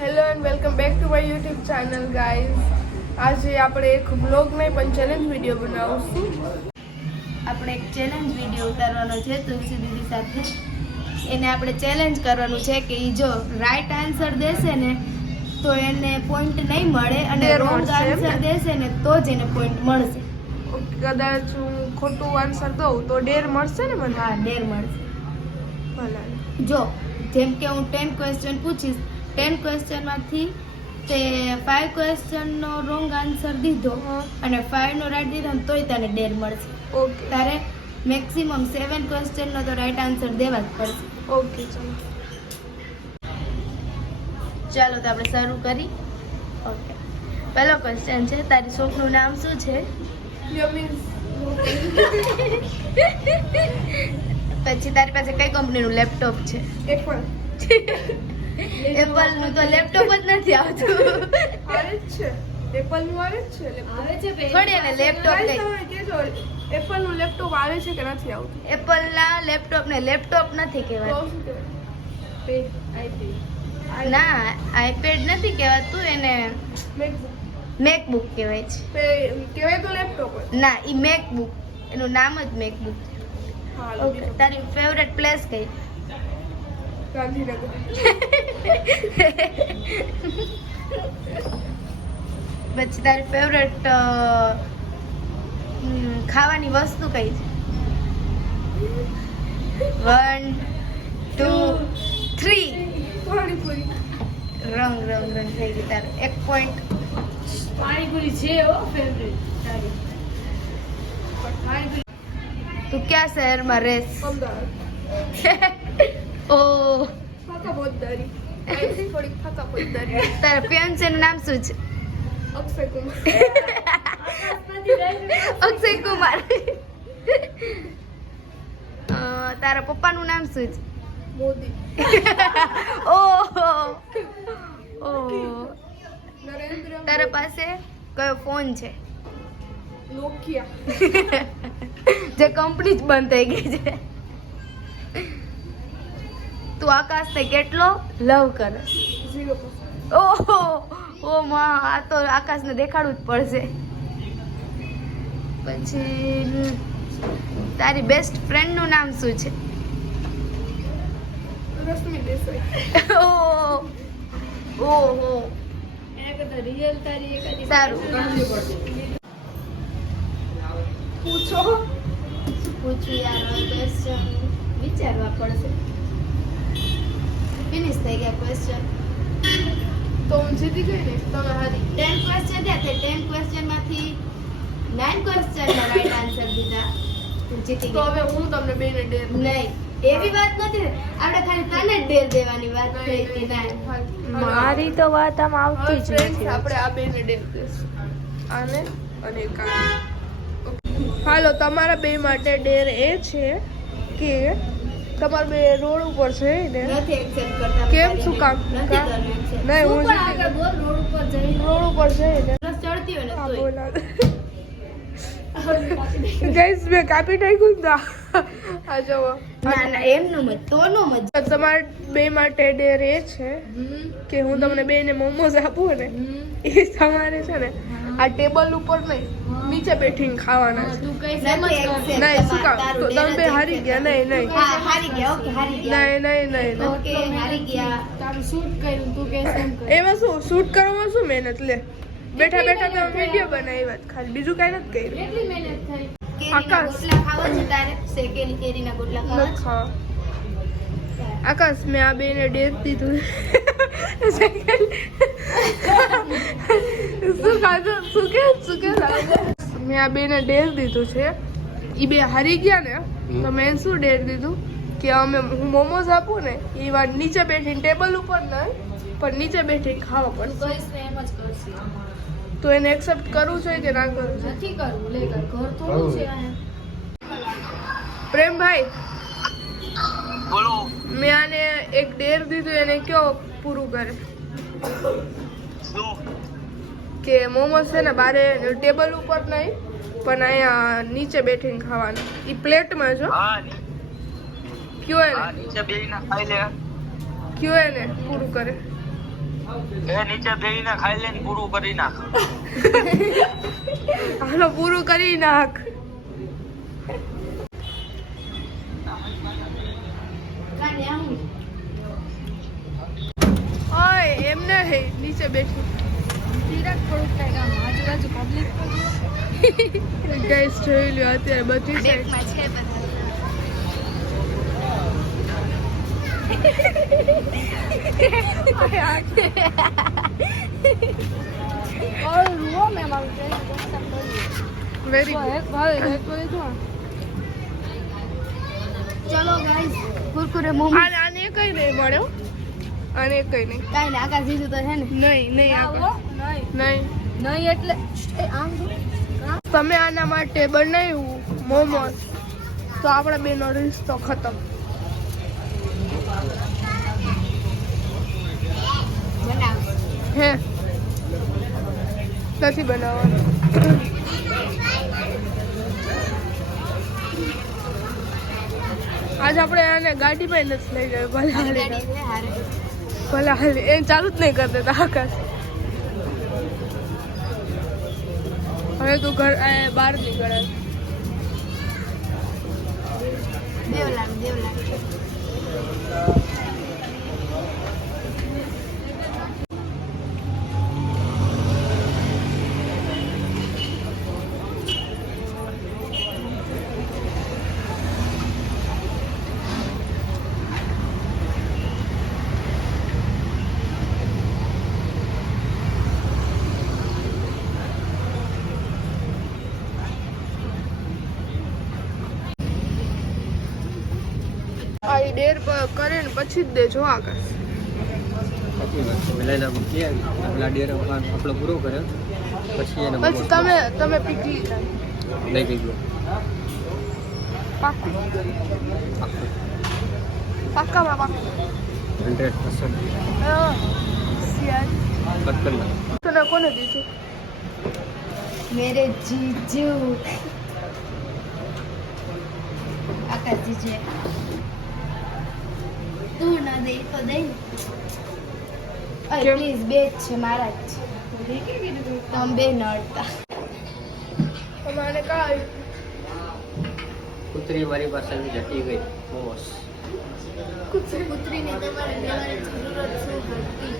Hello and welcome back to my YouTube channel guys. આજે આપણે એક વ્લોગ નહીં પણ ચેલેન્જ વિડીયો બનાવશું. આપણે એક ચેલેન્જ વિડીયો ઉતારવાનો છે તુલસી દીદી સાથે. એને આપણે ચેલેન્જ કરવાનું છે કે ઈ જો રાઈટ આન્સર દેશે ને તો એને પોઈન્ટ નહીં મળે અને રોંગ આન્સર દેશે ને તો જ એને પોઈન્ટ મળશે. કદાચ હું ખોટું આન્સર દઉં તો ડેર મળશે ને મને? હા, ડેર મળશે. ભલે. જો જેમ કે હું 10 ક્વેશ્ચન પૂછીશ, 10 ક્વેશ્ચનમાંથી તે 5 ક્વેશ્ચનનો રોંગ આન્સર દીધો અને 5 નો રાઈટ દીધો ને તોય તને ડેર મળશે. ઓકે. તારે મેક્સિમમ 7 ક્વેશ્ચનનો તો રાઈટ આન્સર દેવા જ પડશે. ઓકે ચલો. ચાલો તો આપણે શરૂ કરી. ઓકે, પહેલો ક્વેશ્ચન છે, તારી શોપનું નામ શું છે? પછી તારી પાસે કઈ કંપનીનું લેપટોપ છે? એપલ. એપલનું તો લેપટોપ જ નથી આવતું. આવે જ છે. એપલનું આવે જ છે. થોડી એને લેપટોપ કઈ કેજો એપલનું લેપટોપ આવે છે કે નથી આવતું? એપલના લેપટોપને લેપટોપ નથી તો કહેવાતું. શું કહેવાય? ના, આઈપેડ નથી કહેવાતું, એને મેકબુક મેકબુક કહેવાય છે. કહેવાય તો લેપટોપ જ. ના, ઈ મેકબુક, એનું નામ જ મેકબુક. હા. ઓકે, તારી ફેવરેટ પ્લેસ કઈ? ગાંધીનગર. પછી તારી ફેવરેટ ખાવાની વસ્તુ કઈ છે? 1 2 3 પાણીપુરી. રંગ થઈ ગઈ. તારો 1 પોઈન્ટ. પાણીપુરી છે ઓ ફેવરેટ તારી. તું કયા શહેરમાં રહેશ? અમદાવાદ. ઓ, ફાકા પોતદારી. થોડીક ફાકા પોતદારી. તારા ફિયાન્સેનું નામ શું છે? અક્ષય કુમાર. અક્ષય કુમાર. તારા પપ્પાનું નામ શું છે? મોદી. ઓહો, નરેન્દ્ર. તારા પાસે કયો ફોન છે? નોકિયા. જે કંપની જ બંધ થઈ ગઈ છે. તું આકાશને કેટલો લવ કરે? 0%. ઓહો, ઓ માં, આ તો આકાશને દેખાડવું જ પડશે. પછી તારી બેસ્ટ ફ્રેન્ડનું નામ શું છે? રશ્મિ દેસાઈ. ઓહો, એના કરતા રિયલ તારી એકાદી સારું. પૂછો. પૂછું યાર, ક્વેશ્ચન વિચારવા પડશે. ફિનિશ થઈ ગયા ક્વેશ્ચન. તો હું જીતી ગઈ ને? તમે હારી. 10 ક્વેશ્ચન થયા, તે 10 ક્વેશ્ચનમાંથી 9 ક્વેશ્ચનના રાઈટ આન્સર દીધા. તું જીતી તો ગઈ. હવે હું તમને બેને ડેર નહીં, એવી વાત નથી ને. આપણે ખાલી તને જ ડેર દેવાની વાત થઈ હતી. ના, મારી તો વાત આમ આવતી જ નથી. આપણે આ બેને ડેર દઈશું. આને અને એક આને. હાલો, તમારા બે માટે ડેર એ છે કે તમારા બે રોડ ઉપર છે ને? નથી એક્સેપ્ટ કરતા. કેમ? શું કામ? નથી કરવું accept. નહીં, હું શું પણ જીતી આગળ બોલ, રોડ ઉપર જઈને રોડ ઉપર છે ને? બસ ચડતી હોય ને હા, તોય. બોલા. ગાઈસ, મેં કાપી નાખ્યું ને. આ જુઓ. ના ના, એમનું મત તો નો મત. તમારા બે માટે ડેર એ છે કે હું તમને બેને મોમોઝ આપું ને, એ તમારે છે ને આ ટેબલ ઉપર નહીં, નીચે બેઠીને ખાવાના છે. તું કઈ નથી સમજ accept નહીં, શું કામ? તારું તો તમે બે ડેર હારી ગયા. નહીં નહીં હા, હારી ગયા. ઓકે, હારી ગયા. નહીં. ઓકે, હારી ગયા. તારું શૂટ કર્યું તું કે એમ કર. એમાં શું શૂટ કરવામાં શું મહેનત લે? બેઠા બેઠા તમે વિડીયો બનાવ્યા જ ખાલી, બીજું કાંઈ નથી કર્યું. કેટલી મહેનત થઈ? કેરીના આકાશ. ગોટલા ખાવા છે તારે? શેકેલી કેરીના ગોટલા ખાવા નથી છે? ખાવા. આકાશ, મેં આ બેને ડેર દીધું. શું ખાધું? શું કે મેં આ બેને ડેર દીધું છે. એ બે હારી ગયા ને તો મેં શું ડેર દીધું કે અમે હું મોમોઝ આપું ને એ વાર નીચે બેઠીને ટેબલ ઉપર નહીં પણ નીચે બેઠીને ખાવા તું પડશે. કહીશ ને એમ જ કરશે. તો એને એક્સેપ્ટ કરવું છે કે ના કરવું છે? નથી કરવું, લે કર. ઘર થોડું છે આ. પ્રેમભાઈ, બોલો. મેં આને એક ડેર દીધું, એને કયો પૂરું કરે શું? કે મોમોસ છે ને બારે ટેબલ ઉપર નહીં પણ અહીંયા નીચે બેઠીને ખાવાનું. એ પ્લેટમાં જો. હા, કયો એને નીચે બેહીને ખાઈ લે. કયો એને પૂરું કરે. એ નીચે બેહીને ખાઈ લઈને પૂરું કરી નાખ. હાલો પૂરું કરી નાખ. કાંઈ આવું. ઓય એમ નહીં, નીચે બેઠી. તિરાક થોડુંક કાંઈક આમ આજુબાજુ public ગાઈસ જોઈ લ્યો અત્યારે બધી સાઈડ બેગમાં છે બધા. વેરી ચલો ગાઈસ કુરકુરે મોમો આને કઈ નહીં મળ્યો, આને કઈ નહીં. કાંઈ ને આકાશ જીજુ તો છે ને નહીં આકાશ. નહીં નહીં એટલે આમ તમે આના માટે બનાવ્યું મોમોસ તો આપણા બેનો રિશ્તો ખતમ. બનાવ હે નથી બનાવવાનું. આજ આપણે આને ગાડી માં નથી લઈ ગયો. ભલે હાલે ગાડી છે હારે ભલે હાલે એ ચાલુ જ નહીં કરી દેતા આકાશ. હવે તું ઘર બહાર નીકળે. દેવલાલ આ ઈ ડેર કરે ને પછી જ દેજો આકાશ. પેલા ડેર આપણો પૂરો કરે પછી એને પછી તમે પીકલી થાય. લઈ ગઈ ગયો પાક્કું પાક્કામાં પાક્કું. 100% હા શિયાળ. કટ કરી નાખ. તને કોને દીધું? મેરે જીજુ આકાશ જીજુ તું ના દે તો દે ને. અરે કેમ? પ્લીઝ બે જ છે મારા જ છે તમે બે નડતા તમારે કાંઈ કૂતરી મારી પાસે જટી ગઈ મોમોસ. કુતરીને તમારે લેવાની જરૂરત શું હતી?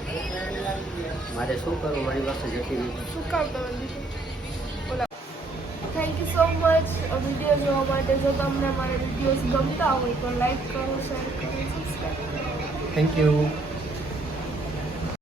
મારે શું કરવું, મારી પાસે જટી ગઈ. શું કામ તમે દીધું? બોલા. Thank you so much video જોવા માટે. જો તમને મારા વિડીયોઝ ગમતા હોય તો લાઈક કરો, શેર કરો, સબસ્ક્રાઈબ કરો. Thank you.